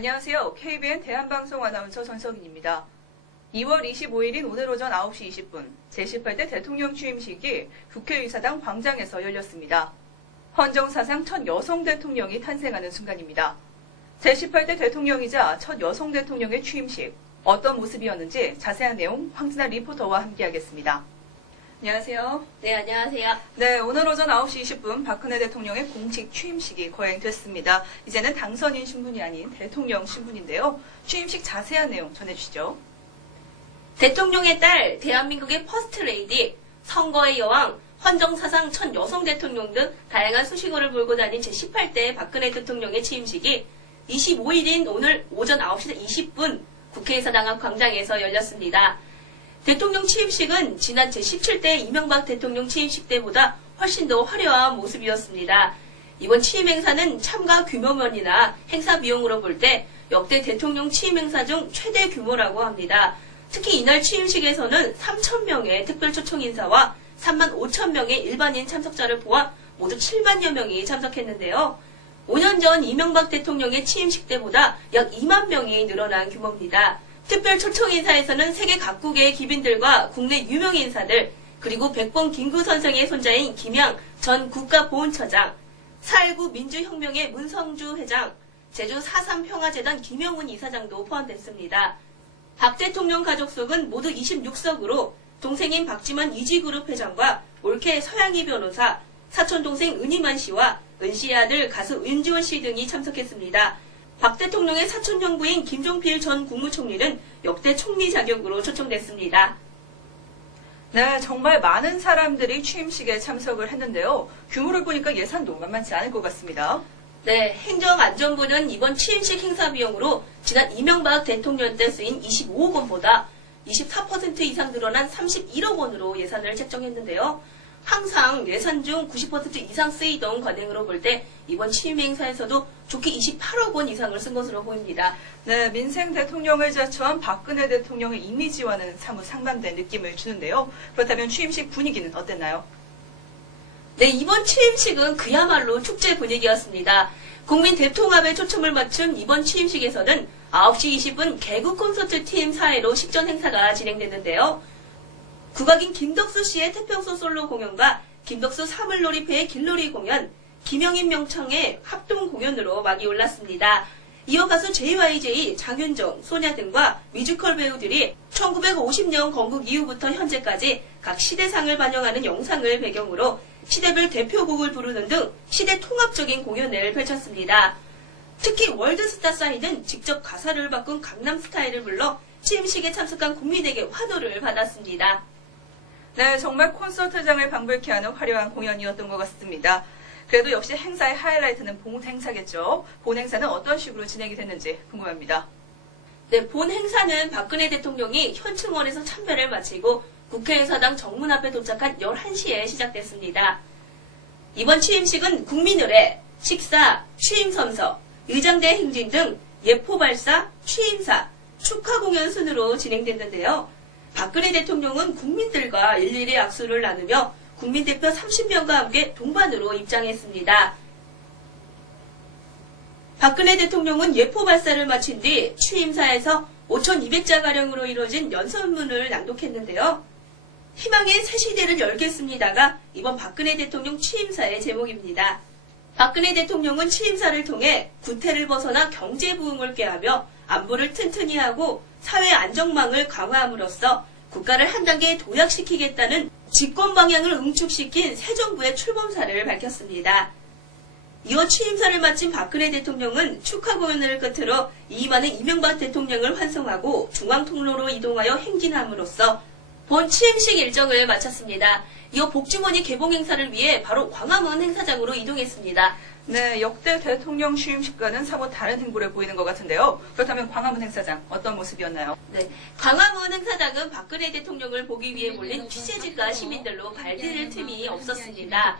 안녕하세요. KBN 대한방송 아나운서 전석인입니다. 2월 25일인 오늘 오전 9시 20분 제18대 대통령 취임식이 국회의사당 광장에서 열렸습니다. 헌정사상 첫 여성 대통령이 탄생하는 순간입니다. 제18대 대통령이자 첫 여성 대통령의 취임식, 어떤 모습이었는지 자세한 내용 황진아 리포터와 함께하겠습니다. 안녕하세요. 네, 안녕하세요. 네, 오늘 오전 9시 20분 박근혜 대통령의 공식 취임식이 거행됐습니다. 이제는 당선인 신분이 아닌 대통령 신분인데요. 취임식 자세한 내용 전해주시죠. 대통령의 딸, 대한민국의 퍼스트레이디, 선거의 여왕, 헌정사상 첫 여성 대통령 등 다양한 수식어를 몰고 다닌 제18대 박근혜 대통령의 취임식이 25일인 오늘 오전 9시 20분 국회의사당 앞 광장에서 열렸습니다. 대통령 취임식은 지난 제17대 이명박 대통령 취임식 때보다 훨씬 더 화려한 모습이었습니다. 이번 취임 행사는 참가 규모면이나 행사 비용으로 볼 때 역대 대통령 취임 행사 중 최대 규모라고 합니다. 특히 이날 취임식에서는 3,000명의 특별 초청 인사와 3만 5천 명의 일반인 참석자를 포함 모두 7만여 명이 참석했는데요. 5년 전 이명박 대통령의 취임식 때보다 약 2만 명이 늘어난 규모입니다. 특별 초청 인사에서는 세계 각국의 기빈들과 국내 유명 인사들, 그리고 백범 김구선생의 손자인 김양 전 국가보훈처장, 4.19 민주혁명의 문성주 회장, 제주 4.3 평화재단 김영훈 이사장도 포함됐습니다. 박 대통령 가족 속은 모두 26석으로 동생인 박지만 이지그룹 회장과 올케 서양희 변호사, 사촌동생 은희만 씨와 은 씨의 아들 가수 은지원 씨 등이 참석했습니다. 박 대통령의 사촌 형부인 김종필 전 국무총리는 역대 총리 자격으로 초청됐습니다. 네, 정말 많은 사람들이 취임식에 참석을 했는데요. 규모를 보니까 예산도 만만치 않을 것 같습니다. 네, 행정안전부는 이번 취임식 행사 비용으로 지난 이명박 대통령 때 쓰인 25억 원보다 24% 이상 늘어난 31억 원으로 예산을 책정했는데요. 항상 예산 중 90% 이상 쓰이던 관행으로 볼 때 이번 취임 행사에서도 좋게 28억 원 이상을 쓴 것으로 보입니다. 네, 민생 대통령을 자처한 박근혜 대통령의 이미지와는 사뭇 상반된 느낌을 주는데요. 그렇다면 취임식 분위기는 어땠나요? 네, 이번 취임식은 그야말로 축제 분위기였습니다. 국민 대통합에 초점을 맞춘 이번 취임식에서는 9시 20분 개국 콘서트 팀 사회로 식전 행사가 진행됐는데요. 국악인 김덕수 씨의 태평소 솔로 공연과 김덕수 사물놀이패의 길놀이 공연, 김영인 명창의 합동 공연으로 막이 올랐습니다. 이어 가수 JYJ, 장윤정, 소냐 등과 뮤지컬 배우들이 1950년 건국 이후부터 현재까지 각 시대상을 반영하는 영상을 배경으로 시대별 대표곡을 부르는 등 시대 통합적인 공연을 펼쳤습니다. 특히 월드스타 사인은 직접 가사를 바꾼 강남스타일을 불러 취임식에 참석한 국민에게 환호를 받았습니다. 네, 정말 콘서트장을 방불케 하는 화려한 공연이었던 것 같습니다. 그래도 역시 행사의 하이라이트는 본 행사겠죠. 본 행사는 어떤 식으로 진행이 됐는지 궁금합니다. 네, 본 행사는 박근혜 대통령이 현충원에서 참배를 마치고 국회의사당 정문 앞에 도착한 11시에 시작됐습니다. 이번 취임식은 국민의례, 식사, 취임선서, 의장대 행진 등 예포 발사, 취임사, 축하 공연 순으로 진행됐는데요. 박근혜 대통령은 국민들과 일일이 악수를 나누며 국민대표 30명과 함께 동반으로 입장했습니다. 박근혜 대통령은 예포 발사를 마친 뒤 취임사에서 5,200자가량으로 이루어진 연설문을 낭독했는데요. 희망의 새 시대를 열겠습니다가 이번 박근혜 대통령 취임사의 제목입니다. 박근혜 대통령은 취임사를 통해 구태를 벗어나 경제 부흥을 꾀하며 안보를 튼튼히 하고 사회 안정망을 강화함으로써 국가를 한 단계 도약시키겠다는 집권 방향을 응축시킨 새 정부의 출범사를 밝혔습니다. 이어 취임사를 마친 박근혜 대통령은 축하 공연을 끝으로 이임하는 이명박 대통령을 환송하고 중앙통로로 이동하여 행진함으로써 본 취임식 일정을 마쳤습니다. 이어 복주머니 개봉 행사를 위해 바로 광화문 행사장으로 이동했습니다. 네, 역대 대통령 취임식과는 사뭇 다른 행보를 보이는 것 같은데요. 그렇다면 광화문 행사장 어떤 모습이었나요? 네, 광화문 행사장은 박근혜 대통령을 보기 위해 몰린 취재진과 시민들로 발디딜 틈이 없었습니다.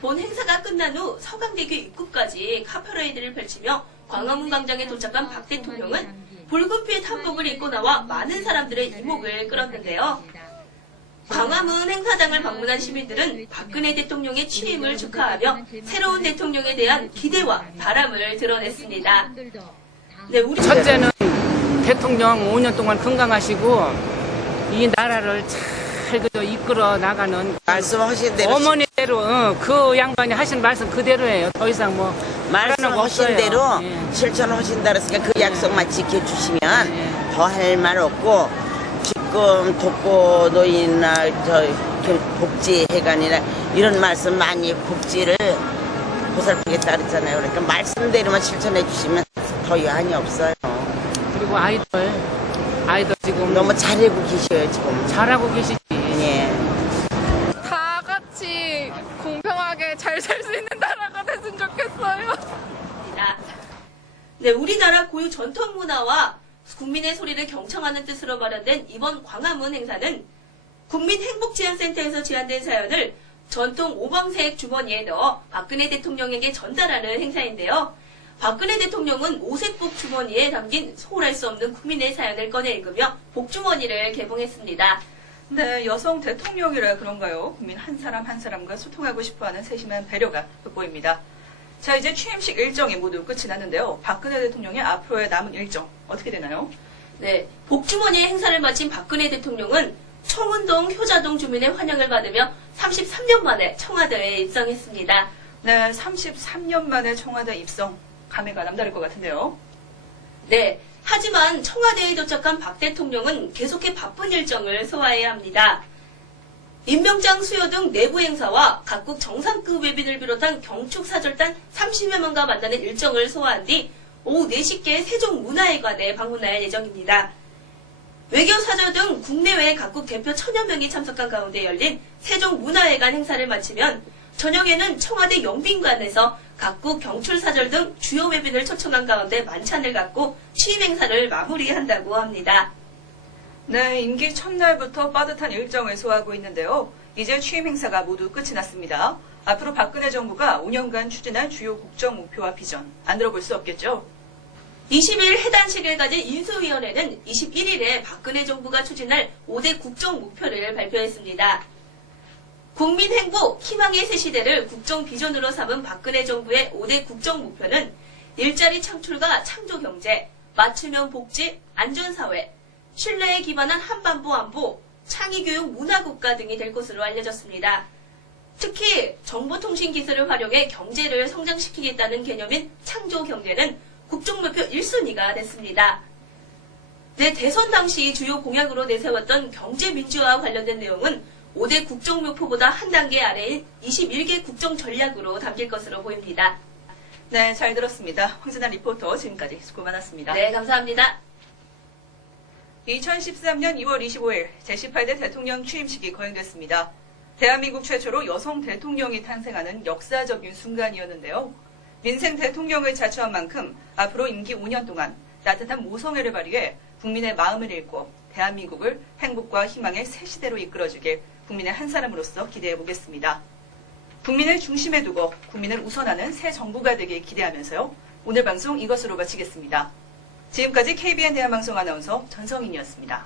본 행사가 끝난 후 서강대교 입구까지 카퍼레이드를 펼치며 광화문 광장에 도착한 박 대통령은 붉은빛 한복을 입고 나와 많은 사람들의 이목을 끌었는데요. 광화문 행사장을 방문한 시민들은 박근혜 대통령의 취임을 축하하며 새로운 대통령에 대한 기대와 바람을 드러냈습니다. 네, 우리 첫째는 대통령 5년 동안 건강하시고 이 나라를 잘 그저 이끌어 나가는 말씀하신 대로 어머니대로 그 양반이 하신 말씀 그대로예요. 더 이상 뭐 말씀하신 없어요. 대로 예. 실천하신다 그랬으니까 그 약속만 지켜주시면 예. 더 할 말 없고 지금 독거노인이나 복지회관이나 이런 말씀 많이 복지를 보살피겠다 그랬잖아요. 그러니까 말씀대로만 실천해 주시면 더 여한이 없어요. 그리고 아이들 지금 너무 잘하고 계셔요 지금. 잘하고 계시지. 예. 다 같이 공평하게 잘 살 수 있는 나라가 됐으면 좋겠어요. 네, 우리나라 고유 전통 문화와 국민의 소리를 경청하는 뜻으로 마련된 이번 광화문 행사는 국민행복지원센터에서 제안된 사연을 전통 오방색 주머니에 넣어 박근혜 대통령에게 전달하는 행사인데요. 박근혜 대통령은 오색복 주머니에 담긴 소홀할 수 없는 국민의 사연을 꺼내 읽으며 복주머니를 개봉했습니다. 네, 여성 대통령이라 그런가요? 국민 한 사람 한 사람과 소통하고 싶어하는 세심한 배려가 돋보입니다. 자, 이제 취임식 일정이 모두 끝이 났는데요. 박근혜 대통령의 앞으로의 남은 일정 어떻게 되나요? 네, 복주머니의 행사를 마친 박근혜 대통령은 청운동 효자동 주민의 환영을 받으며 33년 만에 청와대에 입성했습니다. 네, 33년 만에 청와대 입성. 감회가 남다를 것 같은데요. 네, 하지만 청와대에 도착한 박 대통령은 계속해 바쁜 일정을 소화해야 합니다. 임명장 수여 등 내부 행사와 각국 정상급 외빈을 비롯한 경축사절단 30여 명과 만나는 일정을 소화한 뒤 오후 4시께 세종문화회관에 방문할 예정입니다. 외교사절 등 국내외 각국 대표 1000여 명이 참석한 가운데 열린 세종문화회관 행사를 마치면 저녁에는 청와대 영빈관에서 각국 경출사절 등 주요 외빈을 초청한 가운데 만찬을 갖고 취임 행사를 마무리한다고 합니다. 네, 임기 첫날부터 빠듯한 일정을 소화하고 있는데요. 이제 취임 행사가 모두 끝이 났습니다. 앞으로 박근혜 정부가 5년간 추진할 주요 국정 목표와 비전 안 들어볼 수 없겠죠? 20일 해단식을 가진 인수위원회는 21일에 박근혜 정부가 추진할 5대 국정 목표를 발표했습니다. 국민 행복, 희망의 새 시대를 국정 비전으로 삼은 박근혜 정부의 5대 국정 목표는 일자리 창출과 창조 경제, 맞춤형 복지, 안전사회, 신뢰에 기반한 한반도 안보, 창의교육 문화국가 등이 될 것으로 알려졌습니다. 특히 정보통신 기술을 활용해 경제를 성장시키겠다는 개념인 창조 경제는 국정목표 1순위가 됐습니다. 네, 대선 당시 주요 공약으로 내세웠던 경제민주화와 관련된 내용은 5대 국정목표보다 한 단계 아래인 21개 국정전략으로 담길 것으로 보입니다. 네, 잘 들었습니다. 황진아 리포터 지금까지 수고 많았습니다. 네, 감사합니다. 2013년 2월 25일 제18대 대통령 취임식이 거행됐습니다. 대한민국 최초로 여성 대통령이 탄생하는 역사적인 순간이었는데요. 민생 대통령을 자처한 만큼 앞으로 임기 5년 동안 따뜻한 모성애를 발휘해 국민의 마음을 읽고 대한민국을 행복과 희망의 새 시대로 이끌어주길 국민의 한 사람으로서 기대해 보겠습니다. 국민을 중심에 두고 국민을 우선하는 새 정부가 되길 기대하면서요. 오늘 방송 이것으로 마치겠습니다. 지금까지 KBN 대한방송 아나운서 전성인이었습니다.